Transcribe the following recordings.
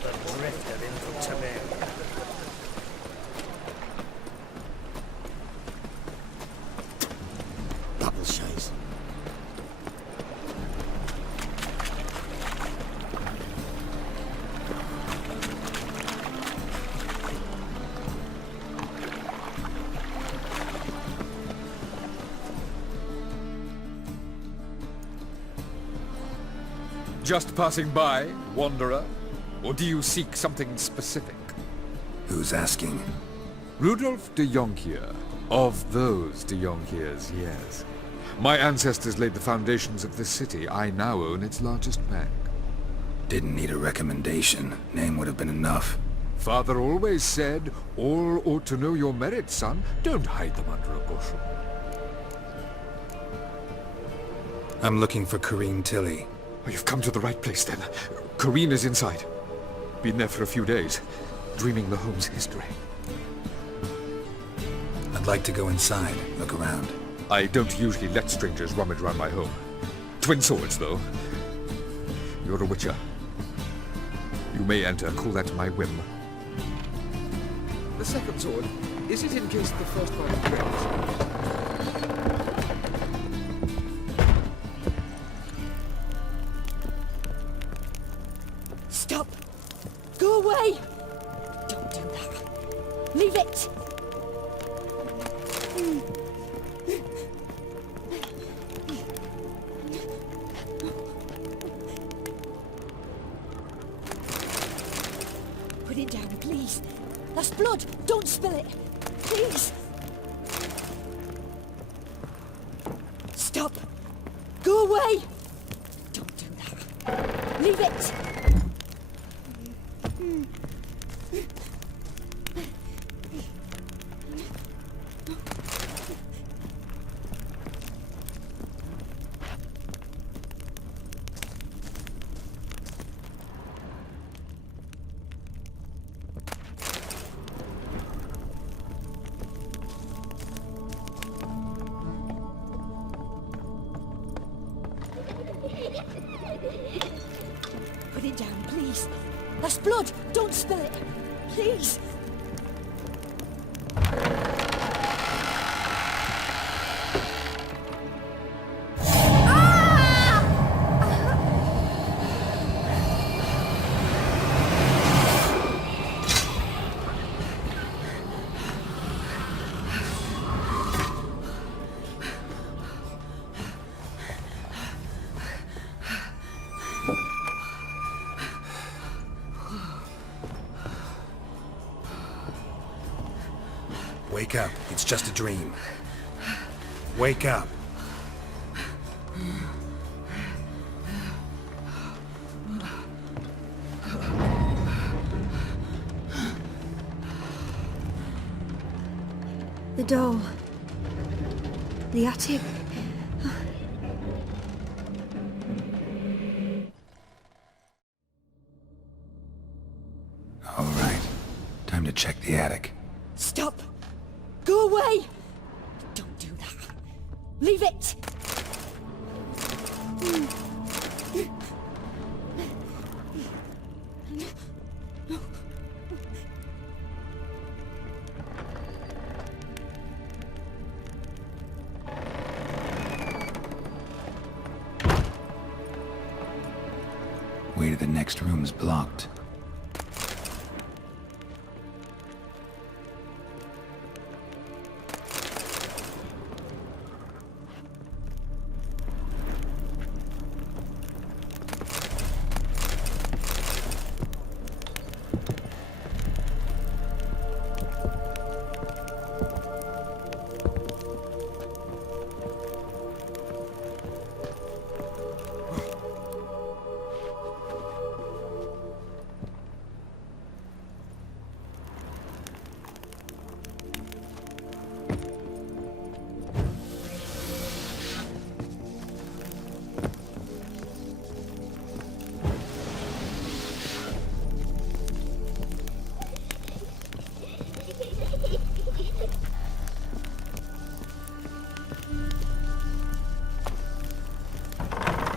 another drifter into Temeria. Bubble shows. Just passing by, wanderer? Or do you seek something specific? Who's asking? Rudolf de Jonkier. Of those de Jonkiers, yes. My ancestors laid the foundations of this city. I now own its largest bank. Didn't need a recommendation. Name would have been enough. Father always said, all ought to know your merits, son. Don't hide them under a bushel. I'm looking for Corrine Tilly. Oh, you've come to the right place, then. Corrine is inside. Been there for a few days, dreaming the home's history. I'd like to go inside, look around. I don't usually let strangers rummage around my home. Twin swords, though. You're a witcher. You may enter, call that my whim. The second sword, is it in case the first one breaks? Stop! Go away! Don't do that. Leave it! Put it down, please. That's blood! Don't spill it! Please! Stop! Go away! Don't do that. Leave it! Put it down, please. That's blood! Don't spill it! Please! Wake up. It's just a dream. Wake up. The doll. The attic. All right. Time to check the attic. Stop! Go away! Don't do that. Leave it! Way to the next room's blocked.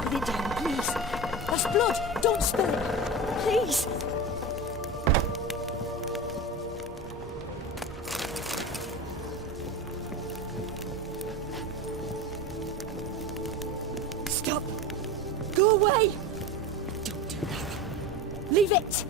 Put it down, please. That's blood! Don't spill it! Please! Leave it!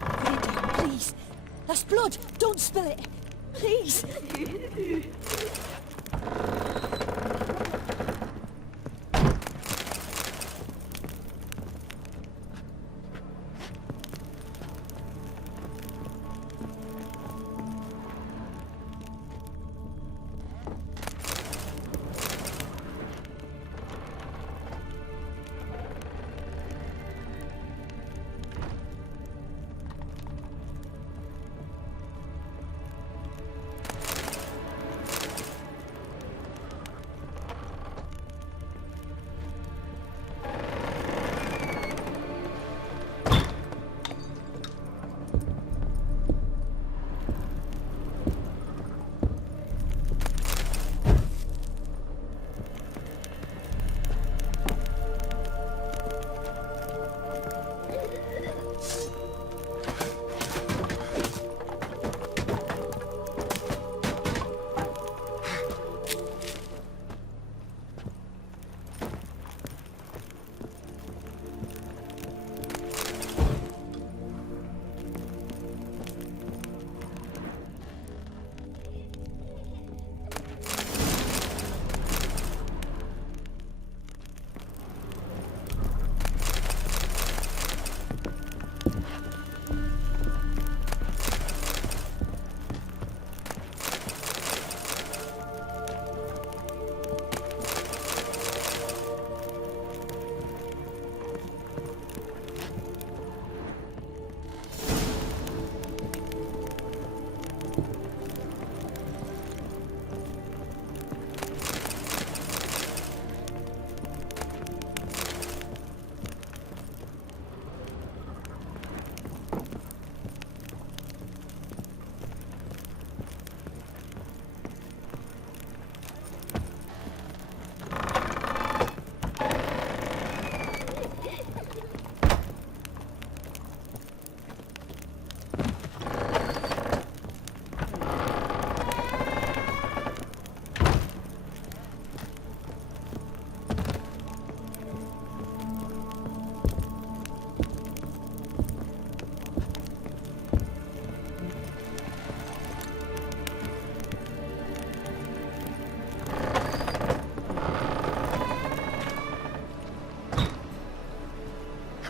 Put it down, please. That's blood. Don't spill it. Please.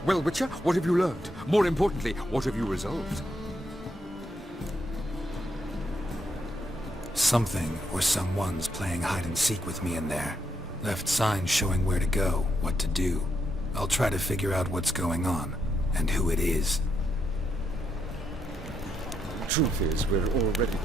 Well, Witcher, what have you learned? More importantly, what have you resolved? Something or someone's playing hide-and-seek with me in there. Left signs showing where to go, what to do. I'll try to figure out what's going on, and who it is. Truth is, we're already...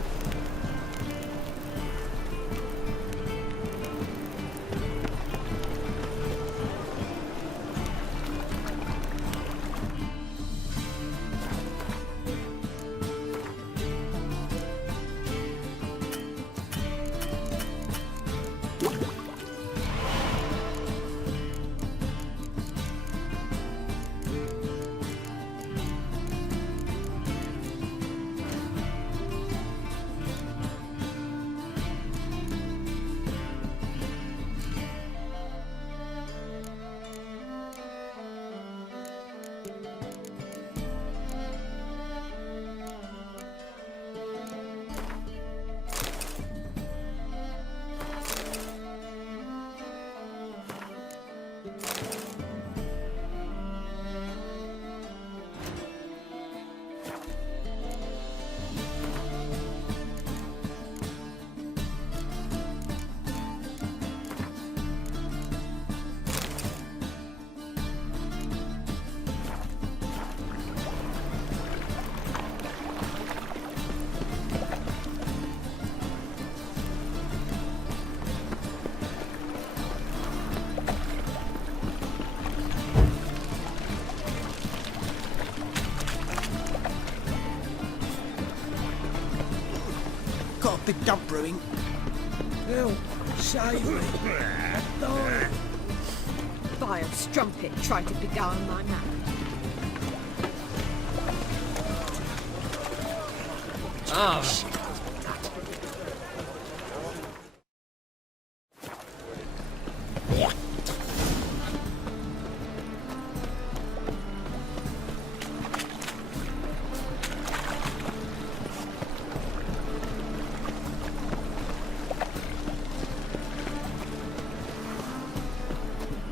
Got a big dump brewing. Help, save me. Die. Vile strumpet tried to beguile my man.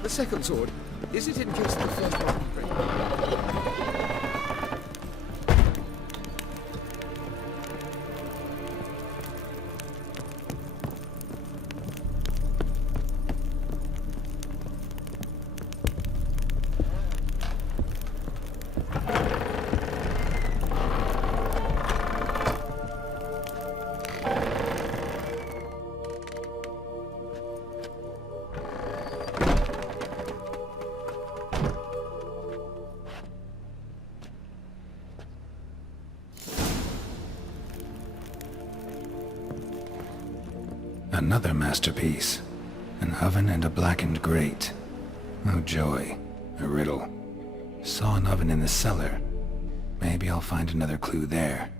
The second sword, is it in case the first one can break? Another masterpiece. An oven and a blackened grate. Oh joy. A riddle. Saw an oven in the cellar. Maybe I'll find another clue there.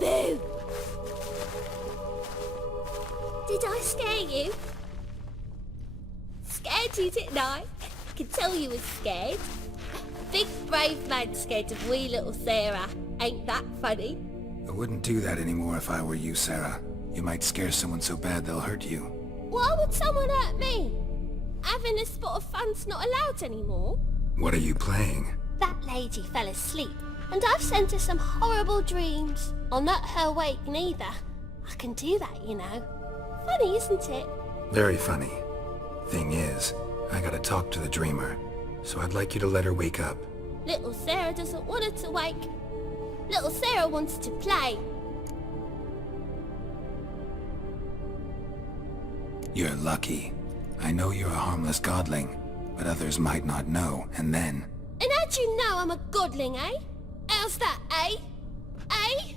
Boo! Did I scare you? Scared you, didn't I? I could tell you was scared. Big brave man scared of wee little Sarah. Ain't that funny? I wouldn't do that anymore if I were you, Sarah. You might scare someone so bad they'll hurt you. Why would someone hurt me? Having a spot of fun's not allowed anymore. What are you playing? That lady fell asleep, and I've sent her some horrible dreams. I'll not her wake neither. I can do that, you know. Funny, isn't it? Very funny. Thing is, I gotta talk to the dreamer, so I'd like you to let her wake up. Little Sarah doesn't want her to wake. Little Sarah wants to play. You're lucky. I know you're a harmless godling, but others might not know, and then... And how'd you know I'm a godling, eh? How's that, eh? Eh?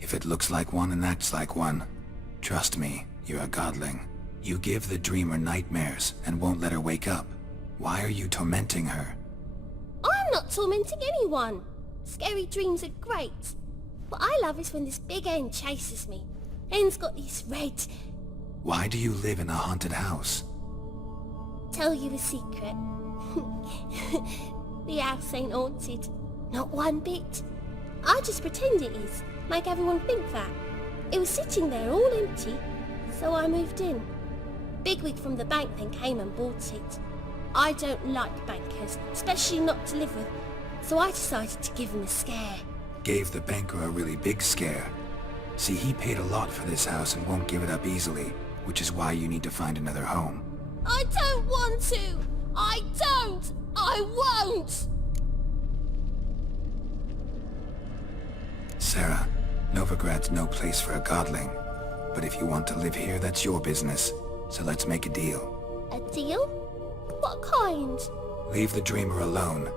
If it looks like one and acts like one, trust me, you're a godling. You give the dreamer nightmares and won't let her wake up. Why are you tormenting her? I'm not tormenting anyone. Scary dreams are great. What I love is when this big hen chases me. Hen's got these red... Why do you live in a haunted house? Tell you a secret. The house ain't haunted. Not one bit. I just pretend it is. Make everyone think that. It was sitting there all empty, so I moved in. Bigwig from the bank then came and bought it. I don't like bankers, especially not to live with, so I decided to give him a scare. Gave the banker a really big scare. See, he paid a lot for this house and won't give it up easily, which is why you need to find another home. I don't want to! I don't! I won't! Sarah, Novigrad's no place for a godling. But if you want to live here, that's your business. So let's make a deal. A deal? What kind? Leave the dreamer alone.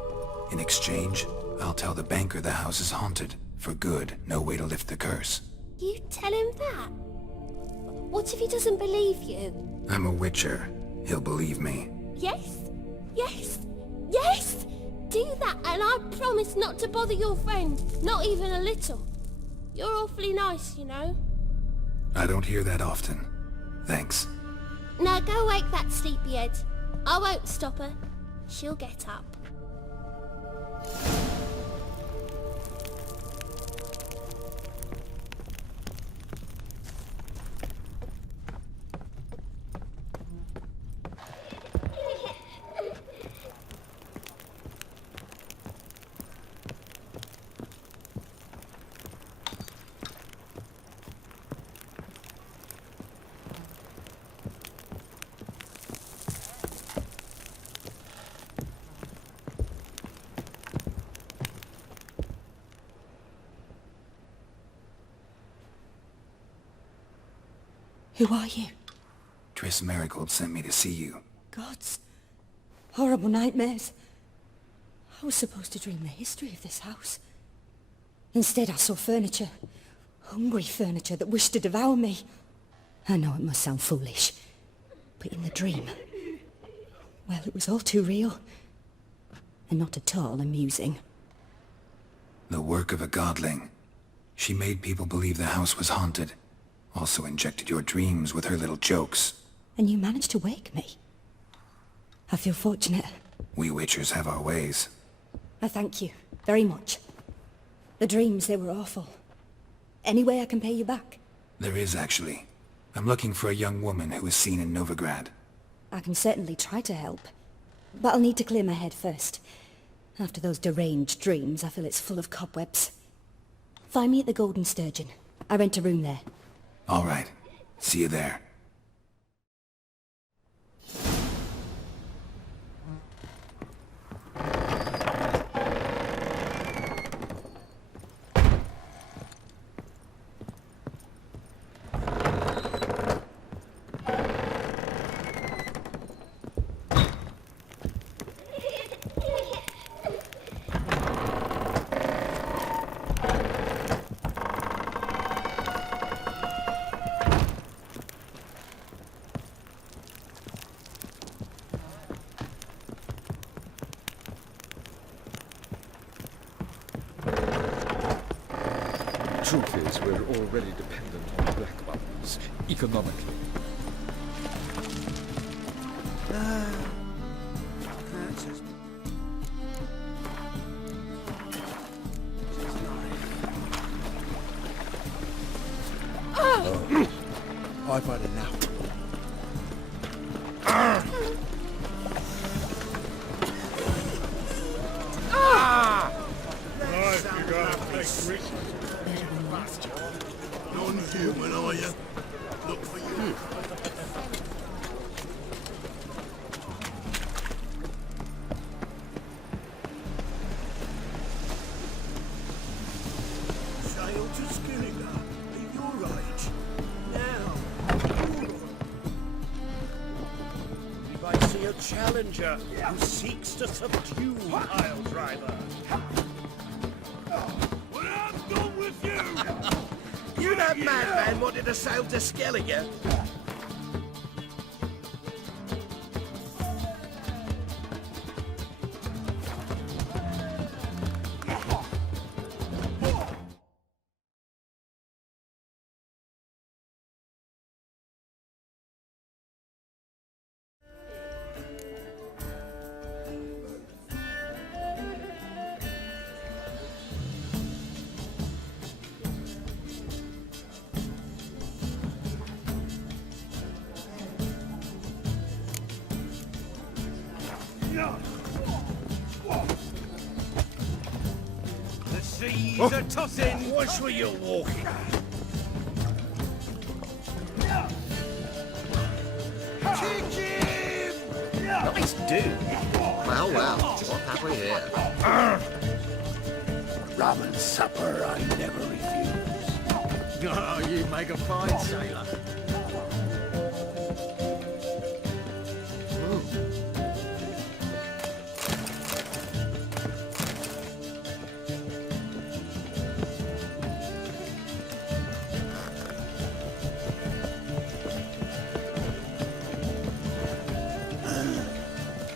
In exchange, I'll tell the banker the house is haunted. For good, no way to lift the curse. You tell him that? What if he doesn't believe you? I'm a witcher. He'll believe me. Yes? Yes? Yes! Do that and I promise not to bother your friend. Not even a little. You're awfully nice, you know. I don't hear that often. Thanks. Now go wake that sleepyhead. I won't stop her. She'll get up. Who are you? Triss Marigold sent me to see you. Gods. Horrible nightmares. I was supposed to dream the history of this house. Instead I saw furniture. Hungry furniture that wished to devour me. I know it must sound foolish. But in the dream... well, it was all too real. And not at all amusing. The work of a godling. She made people believe the house was haunted. Also injected your dreams with her little jokes. And you managed to wake me. I feel fortunate. We witchers have our ways. I thank you very much. The dreams, they were awful. Any way I can pay you back? There is, actually. I'm looking for a young woman who was seen in Novigrad. I can certainly try to help. But I'll need to clear my head first. After those deranged dreams, I feel it's full of cobwebs. Find me at the Golden Sturgeon. I rent a room there. All right. See you there. Truth is, we're already dependent on black bubbles, economically. That's just... I've had enough. Non-human, are you? Look for you. Sail to Skillinger, at your age. Now, we might see a challenger who seeks to subdue Pile Driver. Well, I'm done with you! You that madman wanted to sail to Skellige? The seas are tossing. Watch where you're walking. Kick him! Nice dude. Well, well, what have we here? Rum and supper I never refuse. Oh, you make a fine sailor.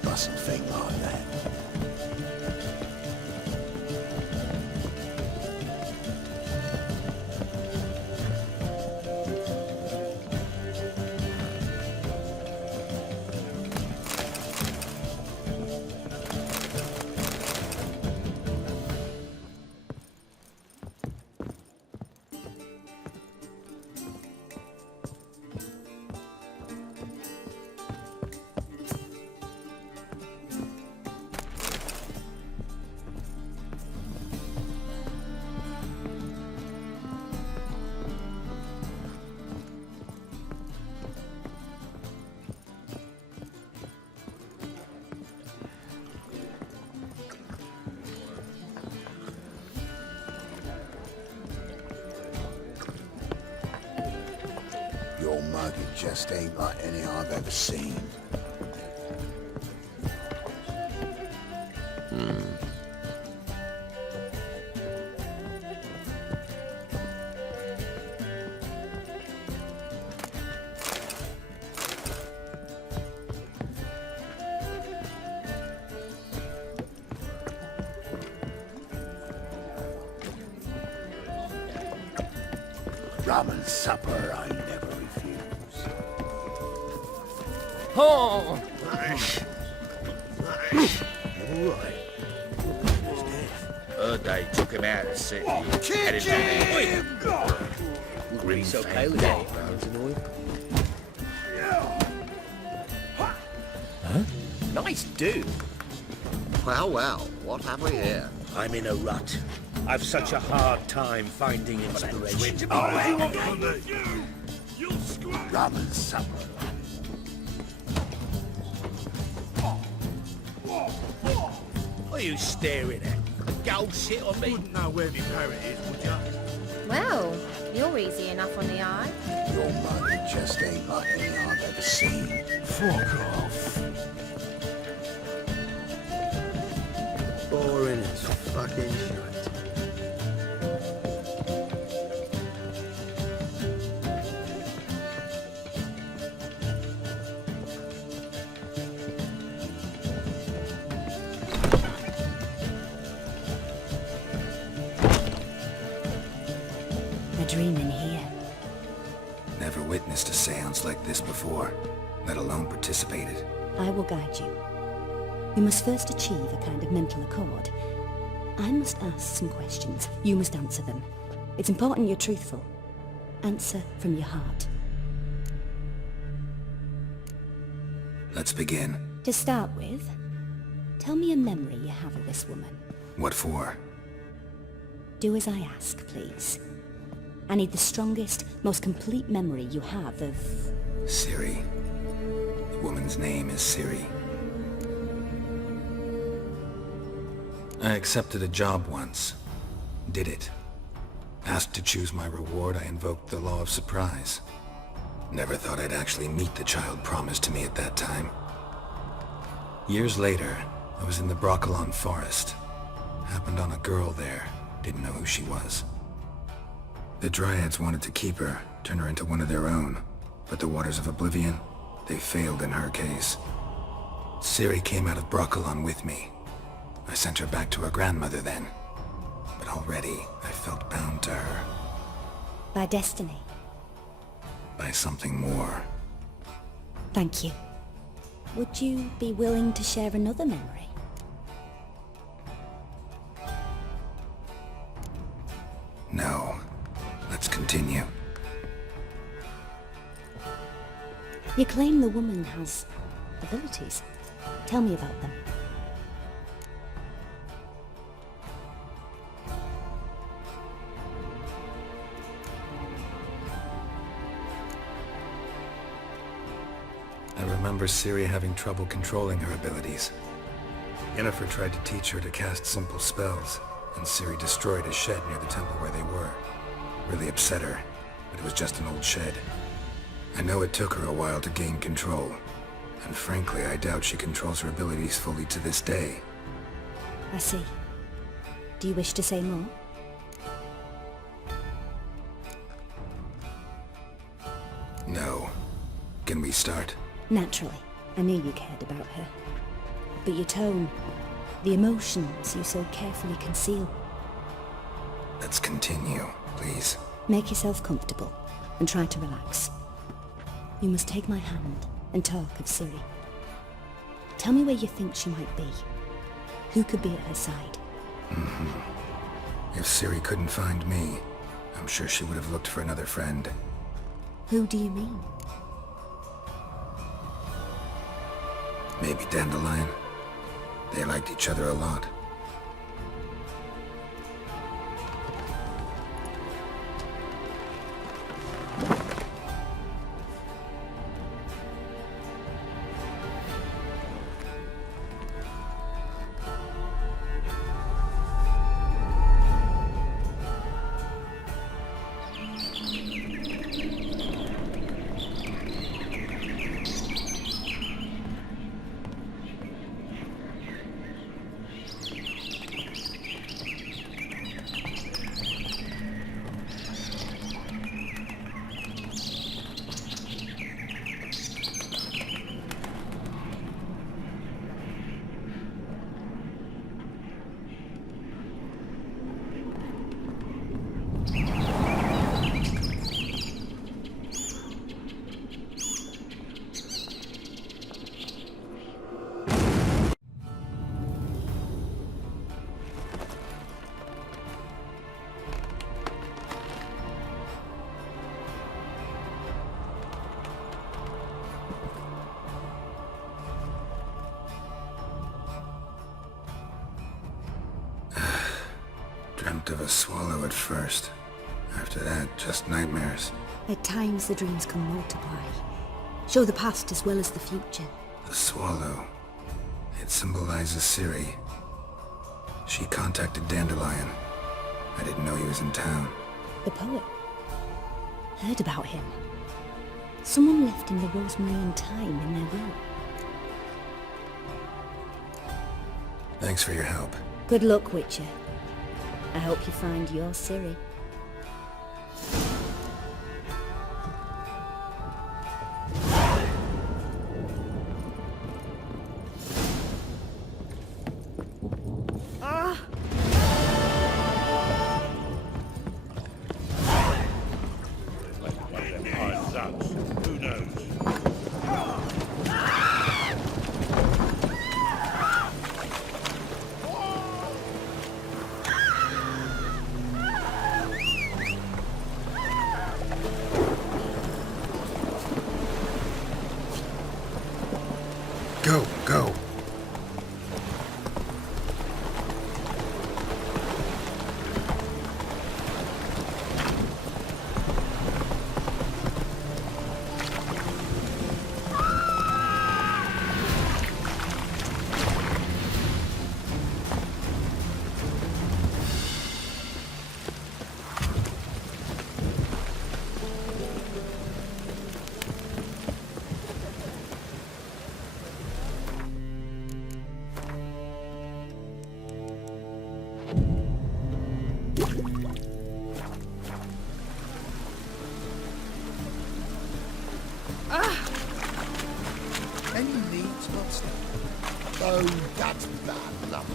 Mustn't think like that. Your mug, it just ain't like any I've ever seen. Rum and supper I never refuse. Oh! You all right? Heard they took him out of the city. Headed down the green So fan. pale today, Valentine. Huh? Nice dude. Well, well, what have we here? I'm in a rut. I've such a hard time finding inspiration. Rum and supper. What are you staring at? Gold shit on me? Wouldn't know where my parrot is, would ya? Well, you're easy enough on the eye. Your mug, it just ain't like any I've ever seen. Fuck off. Boring as fucking shit. A dream in here. Never witnessed a seance like this before, let alone participated. I will guide you. We must first achieve a kind of mental accord. I must ask some questions. You must answer them. It's important you're truthful. Answer from your heart. Let's begin. To start with, tell me a memory you have of this woman. What for? Do as I ask, please. I need the strongest, most complete memory you have of... Ciri. The woman's name is Ciri. I accepted a job once. Did it. Asked to choose my reward, I invoked the law of surprise. Never thought I'd actually meet the child promised to me at that time. Years later, I was in the Broccolon forest. Happened on a girl there. Didn't know who she was. The Dryads wanted to keep her, turn her into one of their own. But the Waters of Oblivion, they failed in her case. Ciri came out of Broccolon with me. I sent her back to her grandmother then. But already, I felt bound to her. By destiny. By something more. Thank you. Would you be willing to share another memory? No. Let's continue. You claim the woman has abilities. Tell me about them. I remember Ciri having trouble controlling her abilities. Yennefer tried to teach her to cast simple spells, and Ciri destroyed a shed near the temple where they were. Really upset her. but it was just an old shed. I know it took her a while to gain control, and frankly, I doubt she controls her abilities fully to this day. I see. Do you wish to say more? No. Can we start? Naturally. I knew you cared about her. But your tone, the emotions you so carefully conceal. Let's continue, please. Make yourself comfortable and try to relax. You must take my hand and talk of Ciri. Tell me where you think she might be. Who could be at her side? If Ciri couldn't find me, I'm sure she would have looked for another friend. Who do you mean? Maybe Dandelion. They liked each other a lot. Dreamt of a swallow at first. After that, just nightmares. At times the dreams can multiply. Show the past as well as the future. The swallow. It symbolizes Ciri. She contacted Dandelion. I didn't know he was in town. The poet. Heard about him. Someone left him the rosemary and thyme in their will. Thanks for your help. Good luck, Witcher. I hope you find your Ciri. Who knows? Go, go. Any needs, monster? Oh, that's bad luck.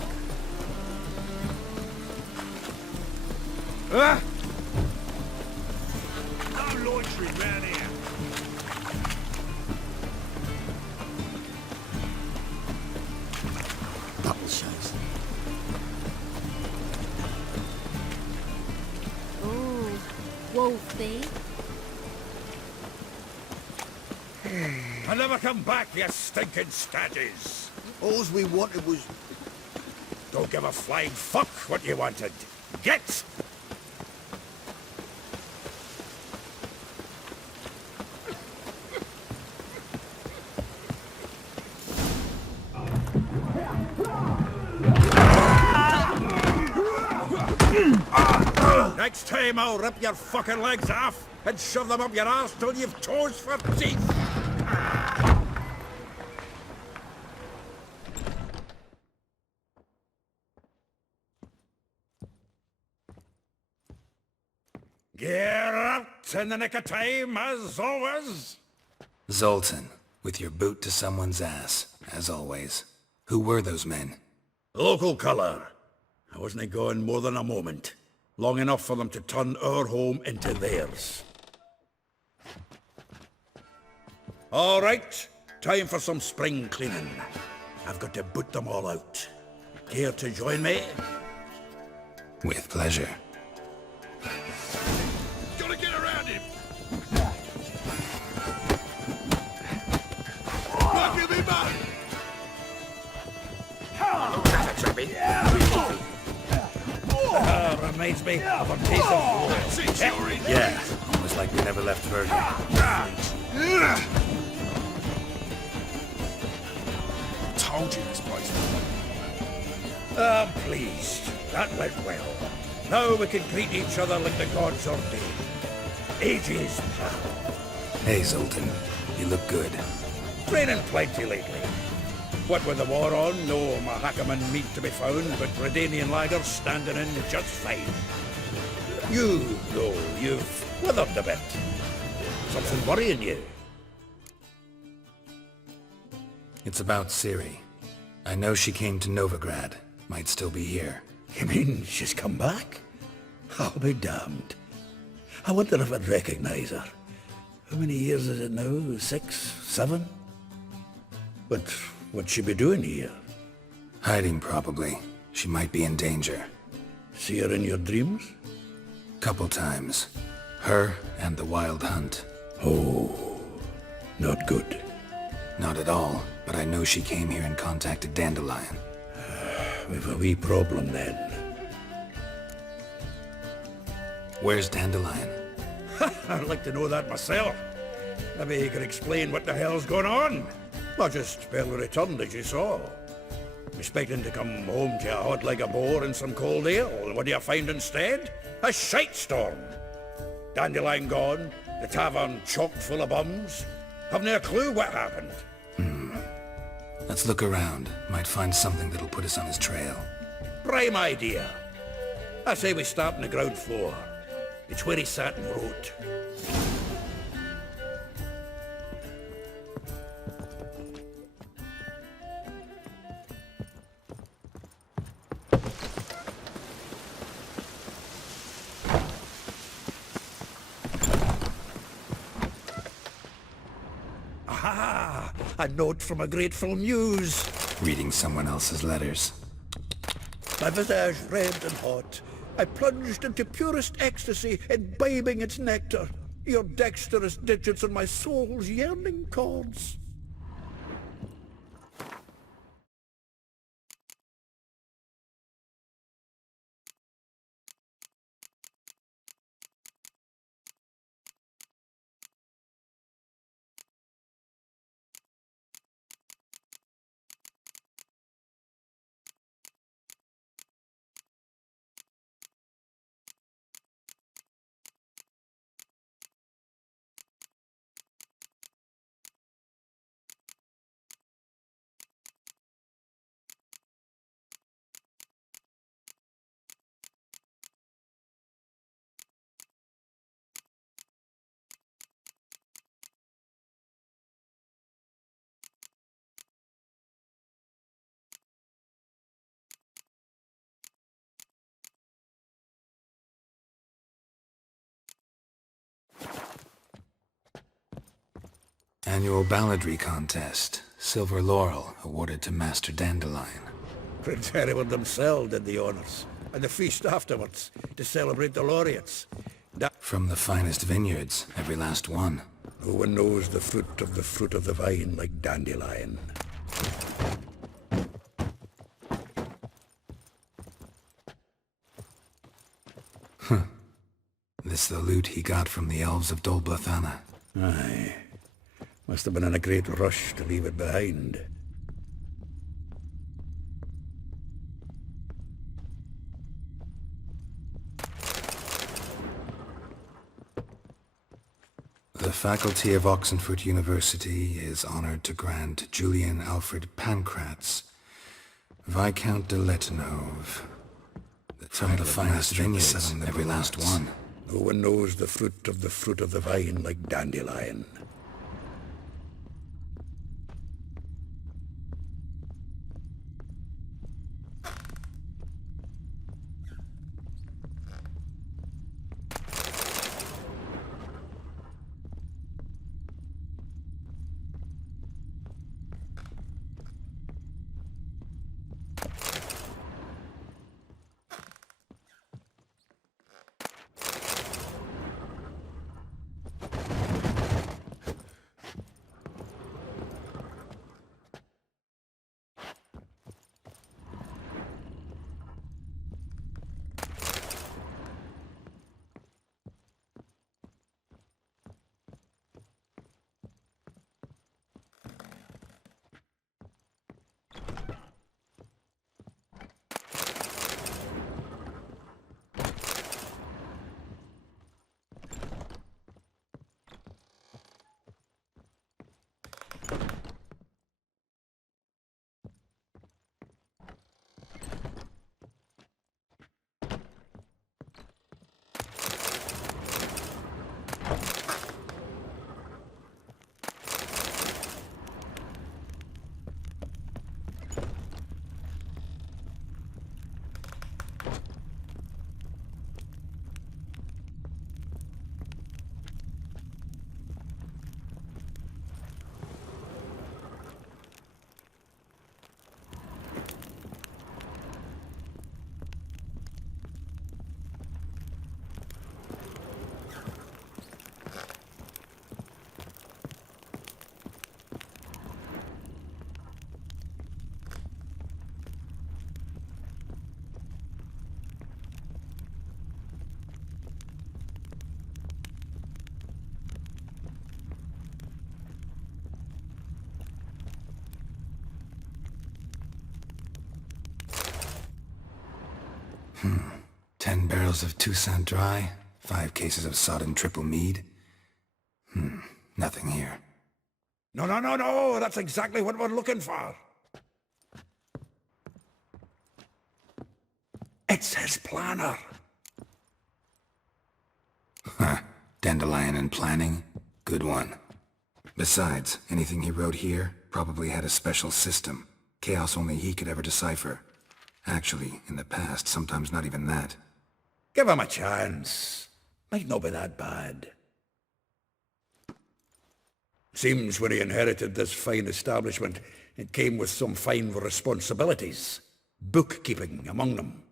No loitering round here. Double shows. Ooh, Wolfie. I never come back, you stinking stadges. All we wanted was... Don't give a flying fuck what you wanted. Get! Next time I'll rip your fucking legs off and shove them up your arse till you've toes for teeth. Geralt, in the nick of time, as always. Zoltan, with your boot to someone's ass, as always. Who were those men? Local colour. I wasn't gone more than a moment. Long enough for them to turn our home into theirs. All right, time for some spring cleaning. I've got to boot them all out. Care to join me? With pleasure. Gotta get around him! Give me back! That's a trippy. Reminds me of a piece of wood. Yeah, almost like we never left Bergen. Told you this place. I'm pleased. That went well. Now we can greet each other like the gods ordained. Ages, pal. Hey, Zoltan. You look good. Raining plenty lately. What with the war on, no Mahakaman meat to be found, but Redanian lagers standing in just fine. You, though, you've withered a bit. Something worrying you? It's about Ciri. I know she came to Novigrad. Might still be here. You mean she's come back? I'll be damned. I wonder if I'd recognize her. How many years is it now? 6, 7? But what'd she be doing here? Hiding, probably. She might be in danger. See her in your dreams? Couple times. Her and the Wild Hunt. Oh, not good. Not at all, but I know she came here and contacted Dandelion. We've a wee problem then. Where's Dandelion? I'd like to know that myself. Maybe you could explain what the hell's going on. I just barely returned, as you saw. Expecting to come home to a hot like a boar and some cold ale. What do you find instead? A shite storm. Dandelion gone, the tavern chock full of bums. Haven't a clue what happened. Let's look around. Might find something that'll put us on his trail. Prime idea. I say we start on the ground floor. It's where he sat and wrote. Aha! A note from a grateful muse. Reading someone else's letters. My visage red and hot, I plunged into purest ecstasy, imbibing its nectar. Your dexterous digits on my soul's yearning chords. Annual balladry contest. Silver laurel awarded to Master Dandelion. Prince Hereward himself did the honours, and the feast afterwards, to celebrate the laureates. From the finest vineyards, every last one. No one knows the fruit of the vine like Dandelion. This the loot he got from the elves of Dol Blathanna. Aye. Must have been in a great rush to leave it behind. the faculty of Oxenford University is honored to grant Julian Alfred Pancratz, Viscount de Letenove, some of the finest vineyards, every last one. No one knows the fruit of the vine like Dandelion. — 10 barrels of Toussaint Dry, 5 cases of sodden triple mead. Nothing here. No, that's exactly what we're looking for. It's his planner. Dandelion and planning? Good one. Besides, anything he wrote here probably had a special system. Chaos only he could ever decipher. Actually, in the past, sometimes not even that. Give him a chance. Might not be that bad. Seems when he inherited this fine establishment, it came with some fine responsibilities. Bookkeeping among them.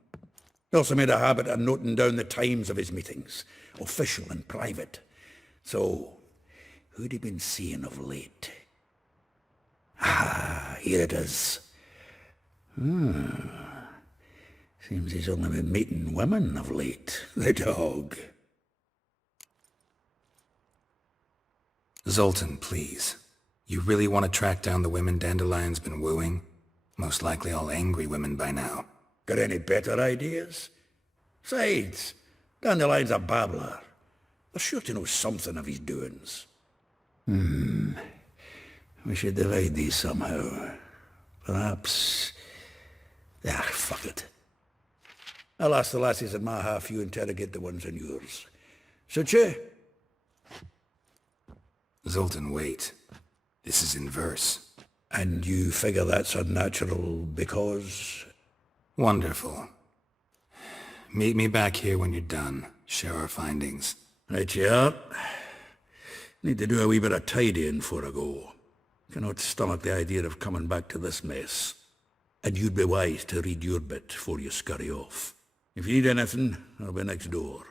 He also made a habit of noting down the times of his meetings, official and private. So, who'd he been seeing of late? Here it is. Seems he's only been meeting women of late, the dog. Zoltan, please. You really want to track down the women Dandelion's been wooing? Most likely all angry women by now. Got any better ideas? Besides, Dandelion's a babbler. They're sure to know something of his doings. We should divide these somehow. Perhaps... fuck it. I'll ask the lassies in my half, you interrogate the ones in yours. Situé? Zoltan, wait. This is in verse. And you figure that's unnatural because... Wonderful. Meet me back here when you're done. Share our findings. Right you are. Need to do a wee bit of tidying before I go. Cannot stomach the idea of coming back to this mess. And you'd be wise to read your bit before you scurry off. If you need anything, I'll be next door.